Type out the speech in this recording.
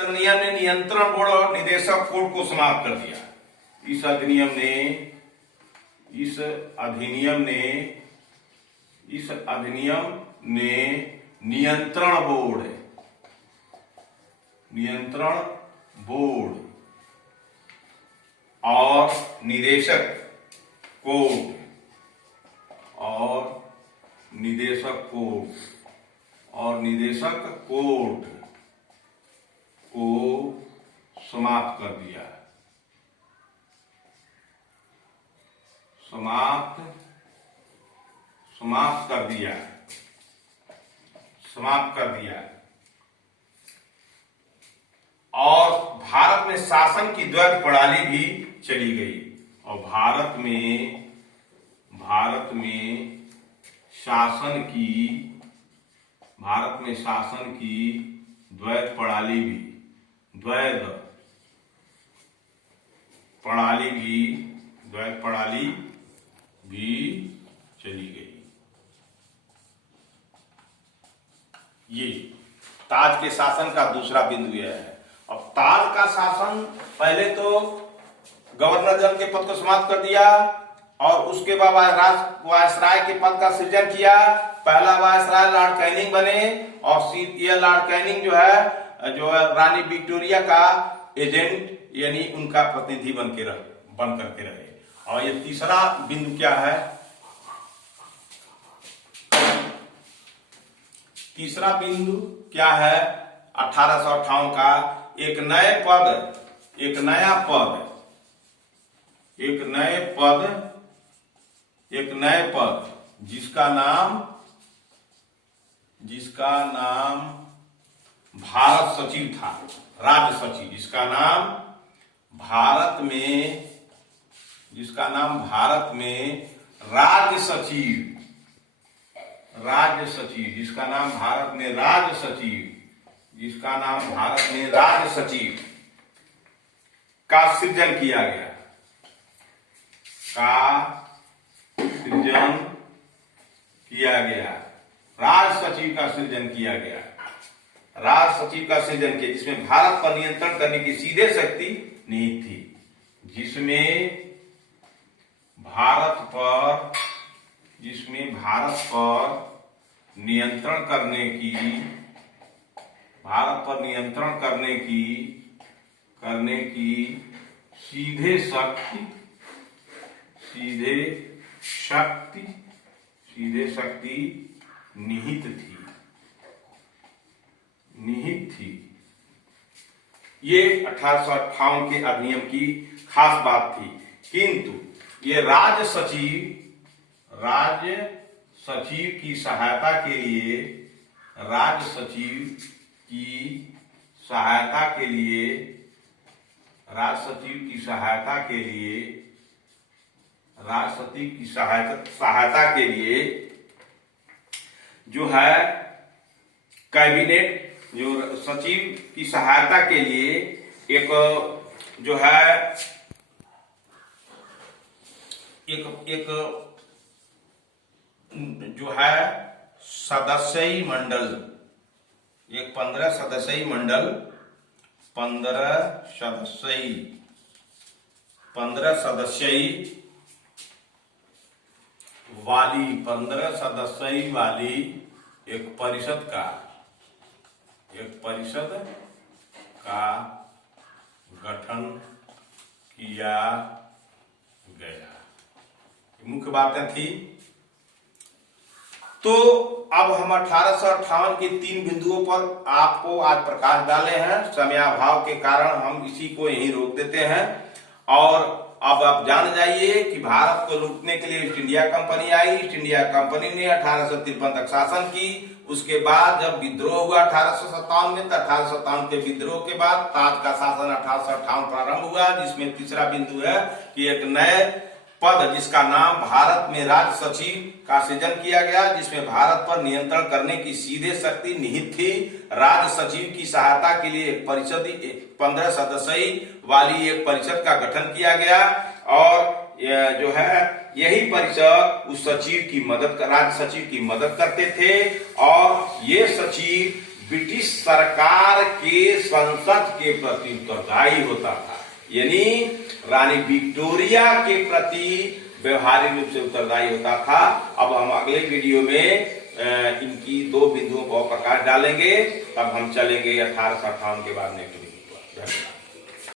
अधिनियम ने नियंत्रण बोर्ड और निदेशक कोड को समाप्त कर दिया। इस अधिनियम ने नियंत्रण बोर्ड और निदेशक कोड को समाप्त कर दिया। समाप्त कर दिया और भारत में शासन की द्वैध प्रणाली भी चली गई और भारत में शासन की द्वैध प्रणाली भी चली गई। ये ताज के शासन का दूसरा बिंदु यह है। अब ताज का शासन, पहले तो गवर्नर जनरल के पद को समाप्त कर दिया और उसके बाद वायसराय के पद का सृजन किया। पहला वायसराय लॉर्ड कैनिंग बने और ये लॉर्ड कैनिंग जो है रानी विक्टोरिया का एजेंट यानी उनका प्रतिनिधि बन करके रहे। और ये तीसरा बिंदु क्या है? तीसरा बिंदु क्या है? 1858 का एक नए पद जिसका नाम भारत सचिव था, राज्य सचिव, जिसका नाम भारत में राज्य सचिव का सृजन किया गया। राज्य सचिव का सृजन किया, जिसमें भारत पर नियंत्रण करने की सीधे शक्ति नहीं थी, जिसमें भारत पर नियंत्रण करने की सीधे शक्ति निहित थी। ये 1858 के अधिनियम की खास बात थी। किंतु ये राज्य सचिव की सहायता के लिए जो है कैबिनेट, जो सचिव की सहायता के लिए एक सदस्यी मंडल, एक 15 सदस्यी मंडल, 15 सदस्यी वाली एक परिषद का गठन किया गया। मुख्य बातें थी। तो अब हम 1858 के 3 बिंदुओं पर आपको आज प्रकाश डाले हैं। समयाभाव के कारण हम इसी को यहीं रोक देते हैं। और अब आप जान जाइए कि भारत को लूटने के लिए ईस्ट इंडिया कंपनी आई। ईस्ट इंडिया कंपनी ने 1853 तक शासन की। उसके बाद जब विद्रोह हुआ 1857 में, तो 1857 के विद्रोह के बाद ताज का शासन 1858 प्रारंभ हुआ, जिसमें तीसरा बिंदु है कि एक नए पद जिसका नाम भारत में राज्य सचिव का सृजन किया गया, जिसमें भारत पर नियंत्रण करने की सीधे शक्ति निहित थी। राज्य सचिव की सहायता के लिए एक परिषद, 15 सदस्यी वाली एक परिषद का गठन किया गया और जो है यही परिषद उस सचिव की मदद, राज्य सचिव की मदद करते थे। और ये सचिव ब्रिटिश सरकार के संसद के प्रति उत्तरदायी होता था, यानी रानी विक्टोरिया के प्रति व्यवहारिक रूप से उत्तरदायी होता था। अब हम अगले वीडियो में इनकी 2 बिंदुओं पर प्रकाश डालेंगे, तब हम चलेंगे 1858 के बाद नेक्स्ट वीडियो पर।